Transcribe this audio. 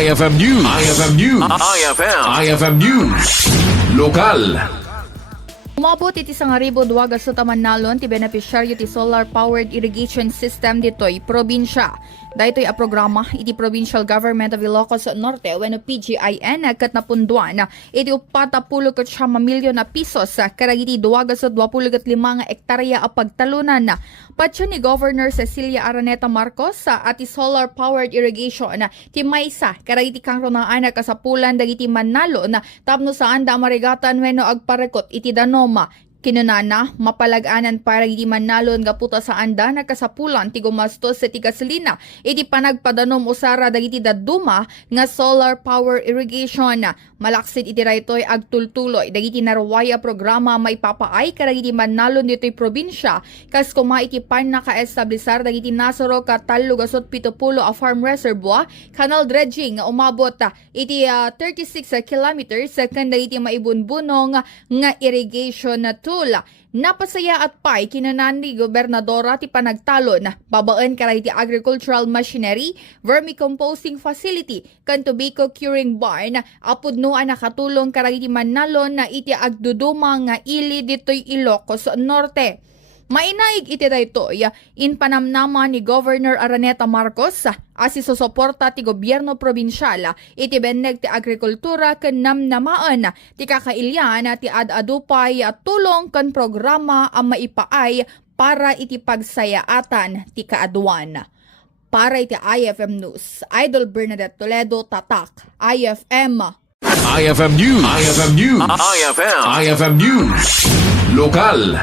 IFM News. IFM News. IFM News. Lokal. Umabot iti 1,200 sa Mannalon ti benepisyaryo ti solar-powered irrigation system ditoy probinsya. Ditoy a programa iti Provincial Government of Ilocos Norte wenno PGIN ket napunduan iti 40 milyon na pisos karagiti 225 nga ektarya a pagtalunan. Patyo ni Governor Cecilia Araneta Marcos at ti solar-powered irrigation ti maysa karagiti kangrunaan kasapulan dagiti Mannalon tapno saan da marigatan wenno agparekot iti danom. Kinunana, mapalaganan para iti Mannalon nga puta sa anda nagkasapulan ti gumastos sa ti gasolina iti panagpadanom usara dagiti daduma nga solar power irrigation. Malaksid iti raytoy agtultuloy dagiti narwaya programa may papaay karagiti Mannalon dito'y probinsya kas kuma iti pan naka-establisar dagiti nasoro ka 370 a farm reservoir canal dredging nga umabot iti 36 kilometers kan dagiti maibunbunong nga irrigation tool. Napasaya at pay kinanan ni Gobernadora ti panagtalon babaan karay ti agricultural machinery, vermicomposting facility, kan tobacco curing barn, apudnoan nakatulong karay ti Mannalon na iti agduduma nga ili ditoy Ilocos Norte. Mainaig iti daytoy in panamnama ni Governor Araneta Marcos asi susuporta ti gobyerno probinsyal iti beneg ti agrikultura ken namnamaan ti kakailyan ti ad-adupay at tulong ken programa ang maipaay para iti pagsayaatan ti kaaduan. Para iti IFM News, Idol Bernadette Toledo, Tatak, IFM. IFM News. IFM News. IFM News. Lokal.